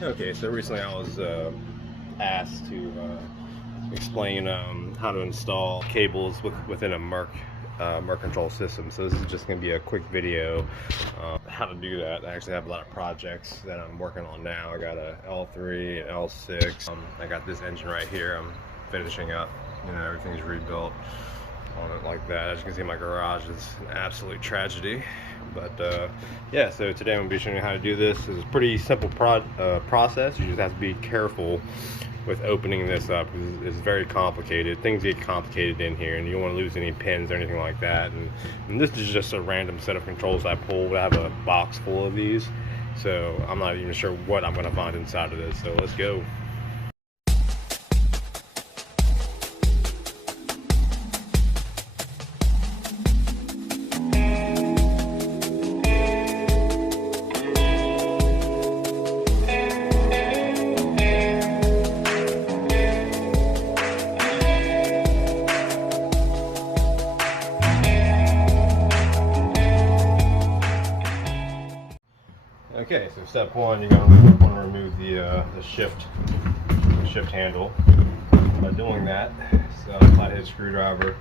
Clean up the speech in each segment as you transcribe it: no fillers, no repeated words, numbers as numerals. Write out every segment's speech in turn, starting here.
Okay, so recently I was asked to explain how to install cables within a MerControl system. So this is just going to be a quick video how to do that. I actually have a lot of projects that I'm working on now. I got a L3, an L6. I got this engine right here. I'm finishing up. You know, everything's rebuilt on it like that. As you can see, my garage is an absolute tragedy. But yeah, so today I'm going to be showing you how to do this. It's a pretty simple process. You just have to be careful with opening this up because it's very complicated. Things get complicated in here, and you don't want to lose any pins or anything like that. And this is just a random set of controls I pulled. I have a box full of these, so I'm not even sure what I'm going to find inside of this. So let's go. Okay, so step one, you're going to want to remove the shift handle. By doing that, so a flathead screwdriver,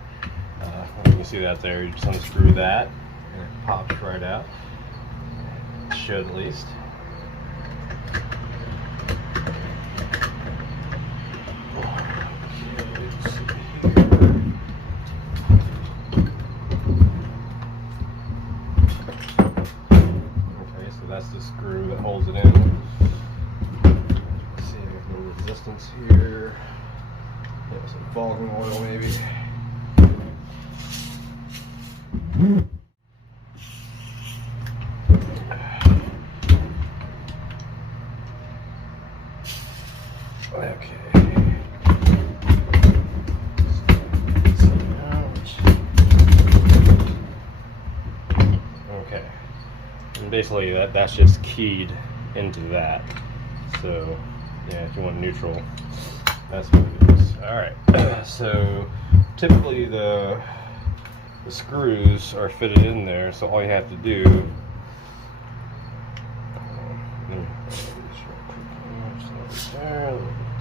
you can see that there. You just unscrew that, and it pops right out. It should, at least. That's the screw that holds it in. See, there's no resistance here. Yeah, some fogging oil maybe. Okay. Okay. And basically that's just keyed into that. So yeah, if you want neutral, that's what it is. Alright. So typically the screws are fitted in there, so all you have to do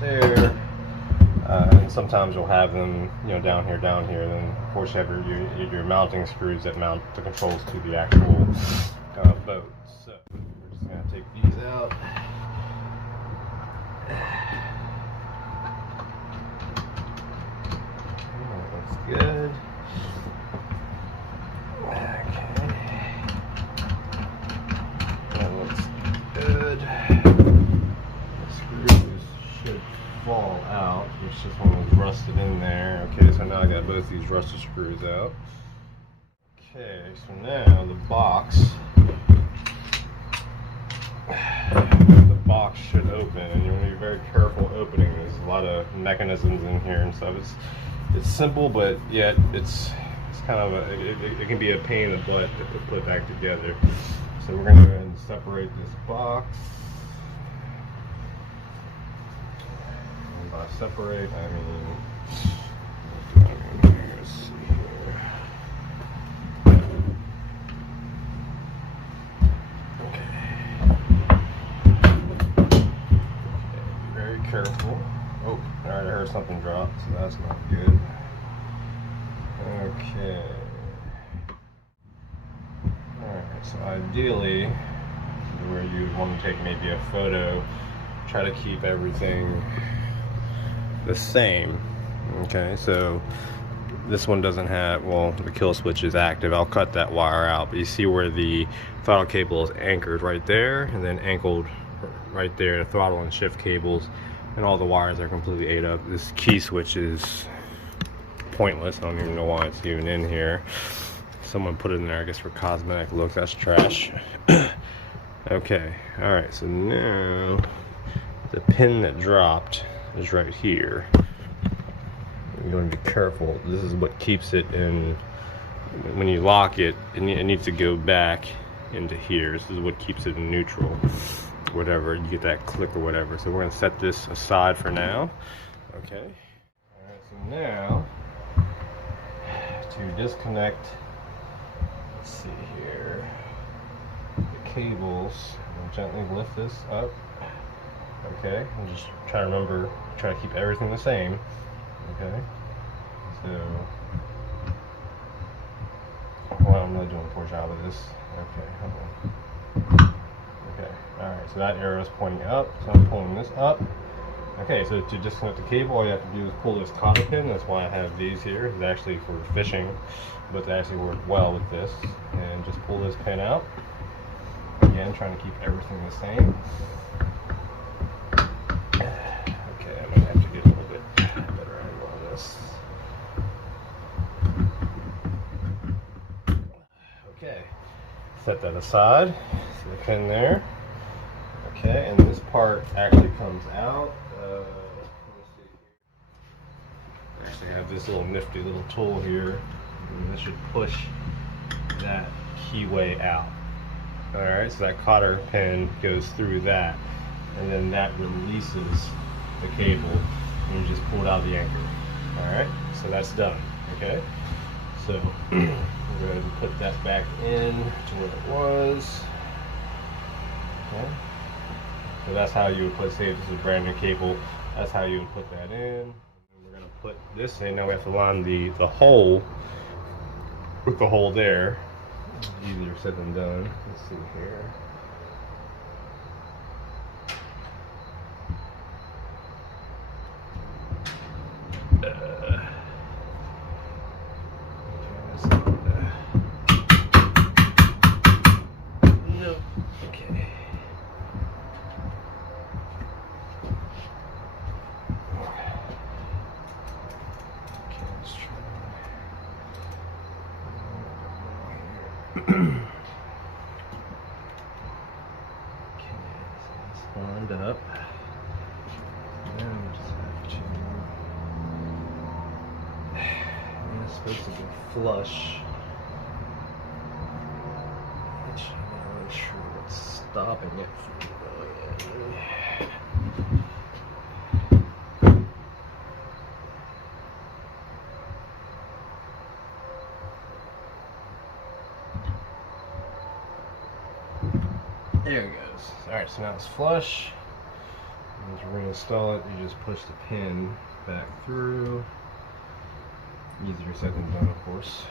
there. And sometimes you'll have them, you know, down here, and then of course you have your mounting screws that mount the controls to the actual boat. So we're just going to take these out. That's good. Okay. That looks good. The screws should fall out. There's just one was rusted in there. Okay, so now I got both these rusted screws out. Okay, so now the box should open, and you want to be very careful opening. There's a lot of mechanisms in here and stuff. It's simple, but yet it's kind of it can be a pain in the butt to put back together. So we're going to go ahead and separate this box. And by separate, I mean, let's see here. Careful. Oh, alright, I heard something drop, so that's not good. Okay. Alright, so ideally, where you want to take maybe a photo, try to keep everything the same. Okay, so this one doesn't have, well, the kill switch is active. I'll cut that wire out, but you see where the throttle cable is anchored right there, and then anchored right there, the throttle and shift cables. And all the wires are completely ate up. This key switch is pointless. I don't even know why it's even in here. Someone put it in there, I guess, for cosmetic looks. That's trash. Okay, alright, so now the pin that dropped is right here. You want to be careful. This is what keeps it in. When you lock it, it needs to go back into here. This is what keeps it in neutral. Whatever, you get that click or whatever. So we're going to set this aside for now. Okay. Alright, so now to disconnect, let's see here, the cables, I'll gently lift this up. Okay, and just try to remember, try to keep everything the same. Okay, so well, I'm really doing a poor job of this. Okay, hold on. Okay, alright, so that arrow is pointing up, so I'm pulling this up. Okay, so to disconnect the cable, all you have to do is pull this cotter pin. That's why I have these here. It's actually for fishing, but they actually work well with this. And just pull this pin out. Again, trying to keep everything the same. Okay, I'm gonna have to get a little bit better angle on this. Okay, set that aside. See the pin there. Okay, and this part actually comes out. Let me see. I actually have this little nifty little tool here, and this should push that keyway out. Alright, so that cotter pin goes through that, and then that releases the cable, and you just pull it out of the anchor. Alright, so that's done. Okay, so we're going to put that back in to where it was. Okay. So that's how you would put, say if this is a brand new cable, that's how you would put that in. And we're going to put this in. Now we have to line the hole with the hole there. Easier said than done. Let's see here. No. Okay. Lined up. Now we just have to. It's supposed to be flush. Which I'm not really sure what's stopping it from going in. There it goes. Alright, so now it's flush. And to reinstall it, you just push the pin back through. Easier said than done, of course.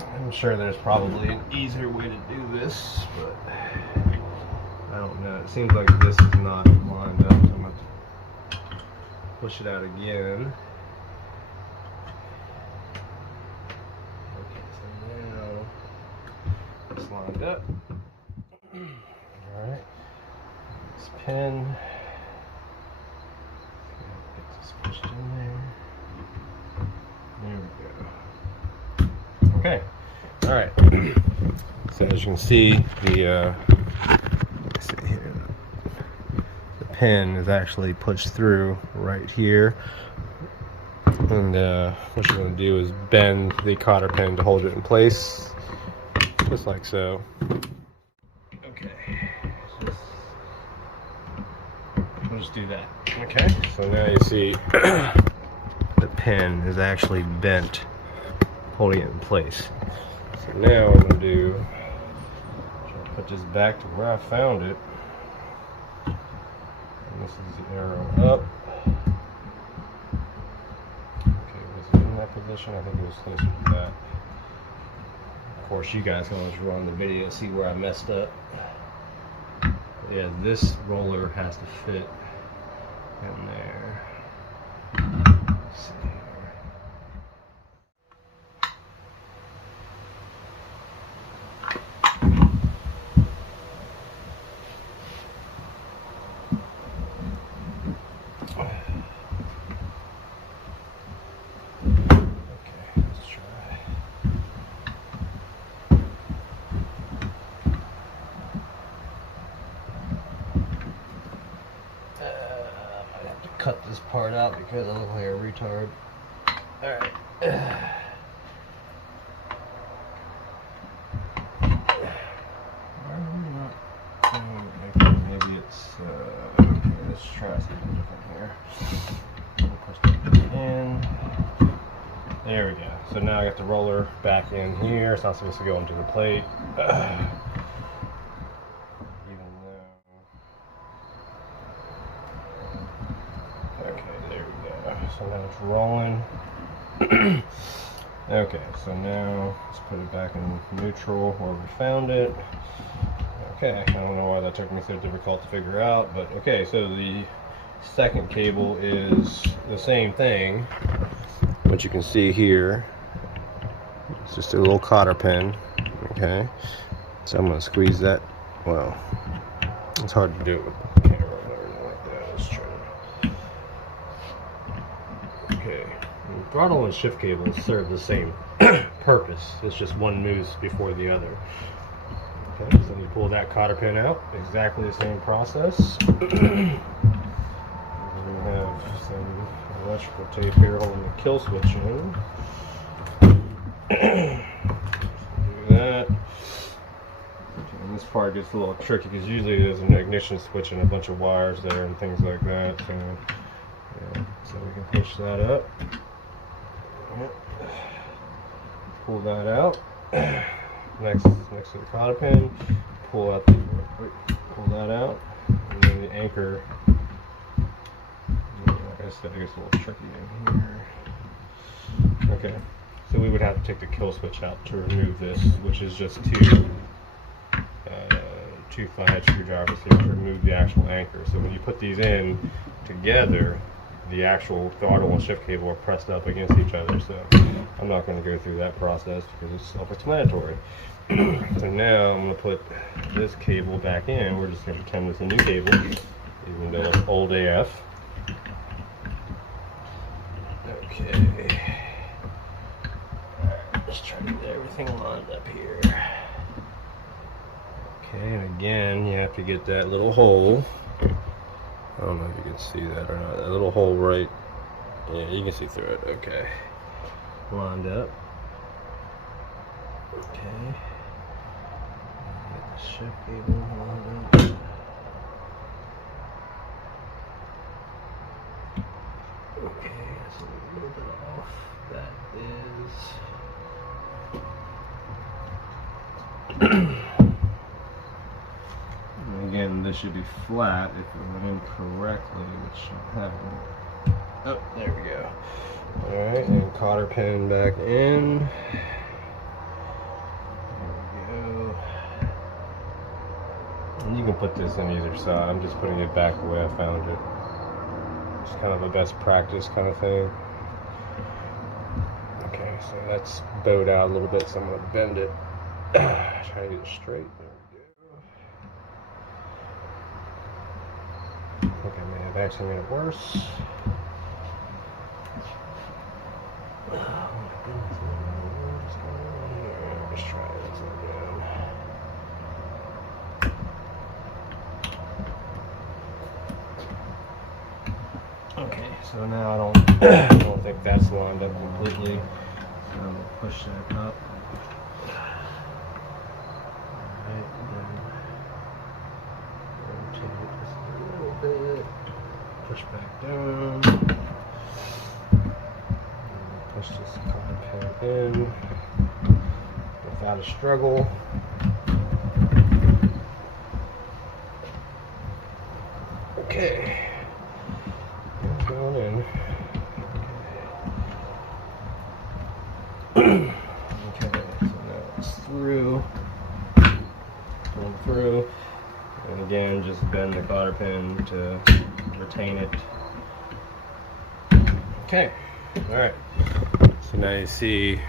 I'm sure there's probably an easier way to do this, but I don't know. It seems like this is not lined up, so I'm going to push it out again. Lined up. Alright. This pin. Get this pushed in there. There we go. Okay. Alright. So as you can see, the pin is actually pushed through right here. And what you're going to do is bend the cotter pin to hold it in place. Just like so. Okay. We'll just do that. Okay. So now you see the pin is actually bent, holding it in place. So now what I'm going to do, I'll put this back to where I found it. And this is the arrow up. Okay, was it in that position? I think it was closer to that. Of course, you guys can always run the video and see where I messed up. Yeah, this roller has to fit in there. Let's see here. Cut this part out because I look like a retard. Alright. Maybe it's okay, let's try something different here. Push that in. There we go. so now I got the roller back in here. It's not supposed to go into the plate. Even though... Okay, there we go. So now it's rolling. Okay, so now let's put it back in neutral where we found it. Okay, I don't know why that took me so difficult to figure out, but okay, so the second cable is the same thing. What you can see here, it's just a little cotter pin. Okay, so I'm going to squeeze that. Well, it's hard to do it with the camera and everything like that. Let's try it. Okay, the throttle and shift cables serve the same purpose. It's just one moves before the other. Okay, so you pull that cotter pin out, exactly the same process. We have some electrical tape here holding the kill switch in. Do that. And this part gets a little tricky because usually there's an ignition switch and a bunch of wires there and things like that. So, yeah, so we can push that up. Pull that out. Next to the cotter pin, pull that out, and then the anchor. Like I said, it gets a little tricky in here. Okay, so we would have to take the kill switch out to remove this, which is just two flathead screwdrivers here to remove the actual anchor. So when you put these in together, the actual throttle and shift cable are pressed up against each other. So I'm not going to go through that process because it's self-explanatory. So now I'm going to put this cable back in. We're just going to pretend it's a new cable, even though it's old AF. Okay. Alright, let's try to get everything lined up here. Okay, and again, you have to get that little hole. I don't know if you can see that or not. That little hole right. Yeah, you can see through it. Okay. Lined up. Okay. Get the shift cable lined up. Okay, that's a little bit off. That is. Again, this should be flat if it went in correctly, which should happen. Oh, there we go. Alright, and cotter pin back in. There we go. And you can put this on either side. I'm just putting it back the way I found it. It's kind of a best practice kind of thing. Okay, so that's bowed out a little bit, so I'm going to bend it. Try to get it straight. There we go. I think I may have actually made it worse. Oh my goodness, what is going on here? Let's try this again. Okay, so now I don't think that's lined up completely. So I'm gonna push that up. Alright, then rotate it just a little bit. Push back down. Push this cotter pin in without a struggle. Okay. Going in. Okay, so now it's through. Going through. And again, just bend the cotter pin to retain it. Okay. Alright. So now you see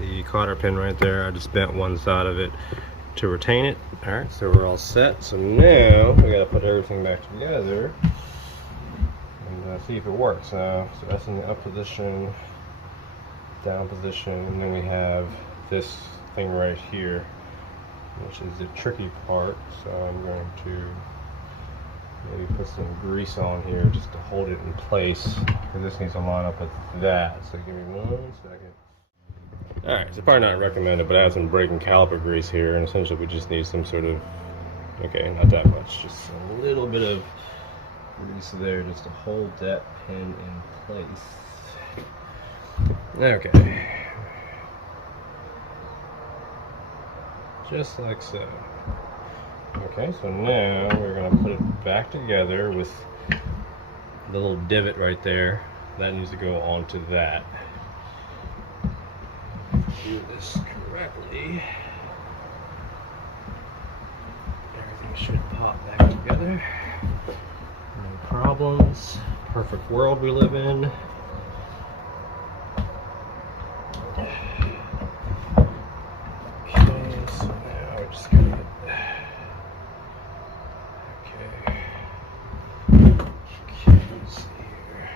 the cotter pin right there. I just bent one side of it to retain it. Alright, so we're all set. So now we gotta put everything back together and see if it works. So that's in the up position, down position, and then we have this thing right here, which is the tricky part. So I'm going to maybe put some grease on here just to hold it in place, because this needs to line up with that. So give me 1 second. Alright, so probably not recommended, but I have some brake and caliper grease here, and essentially we just need some sort of, okay, not that much, just a little bit of grease there just to hold that pin in place. Okay. just like so. Okay, so now we're going to put it back together with the little divot right there. That needs to go onto that. Do this correctly. Everything should pop back together. No problems. Perfect world we live in. Okay, so now we're just gonna get. Okay, let's see here.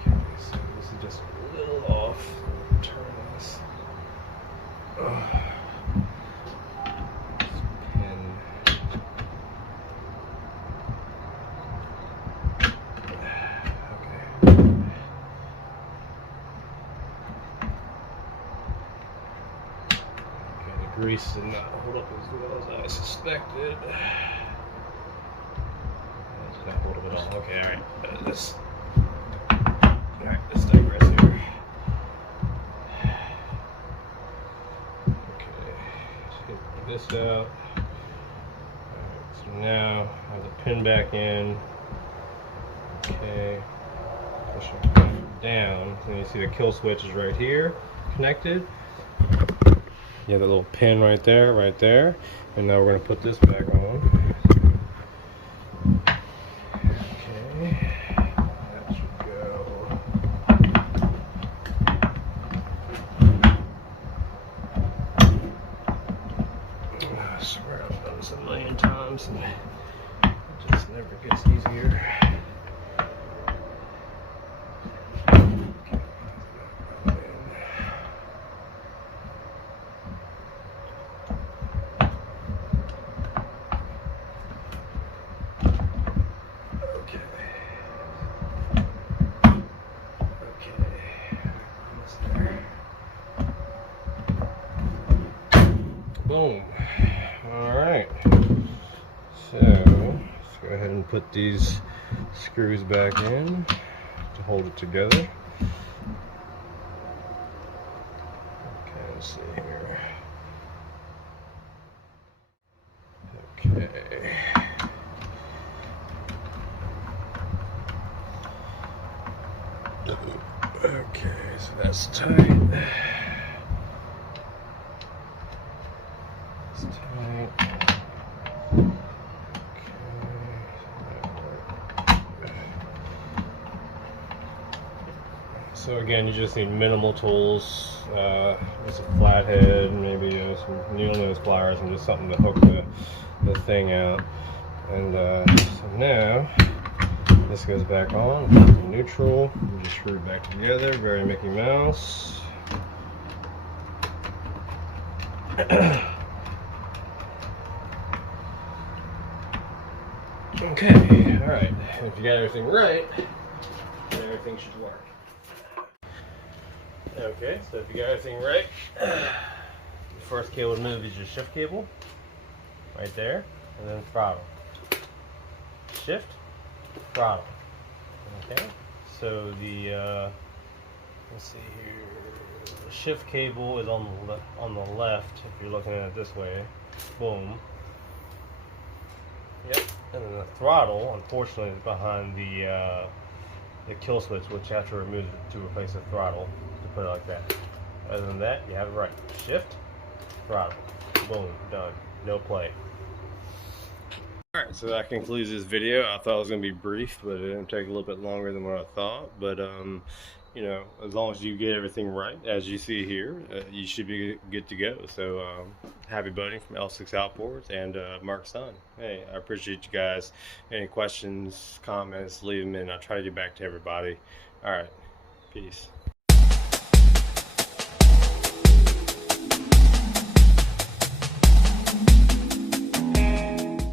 Okay, so this is just a little off. Turn this. Pin. Grease did not hold up as well as I suspected. It's not hold up at all. Okay, alright. Alright, let's digress here. Okay, let's get this out. Alright, so now I have the pin back in. Okay, push it down. And you see the kill switch is right here, connected. You have a little pin right there, and now we're going to put this back on. Okay, that should go. I swear I've done this a million times, and it just never gets easier. Boom. Alright. So, let's go ahead and put these screws back in to hold it together. Okay, let's see here. Okay. Okay, so that's tight. So again, you just need minimal tools, just a flathead, maybe some needle nose pliers, and just something to hook the thing out. And so now this goes back on, neutral, you just screw it back together, very Mickey Mouse. Okay, alright, if you got everything right, then everything should work. Okay, so if you got everything right, the first cable to move is your shift cable, right there, and then throttle. Shift, throttle. Okay, so the, let's see here, the shift cable is on the left, if you're looking at it this way, boom. Yep, and then the throttle, unfortunately, is behind the kill switch, which you have to remove it to replace the throttle, to put it like that. Other than that, you have it right. Shift, throttle, boom, done. No play. Alright, so that concludes this video. I thought it was going to be brief, but it didn't take a little bit longer than what I thought. But, you know, as long as you get everything right, as you see here, you should be good to go. So, happy boating from L6 Outboards and Mark's son. Hey, I appreciate you guys. Any questions, comments, leave them in. I'll try to get back to everybody. Alright, peace.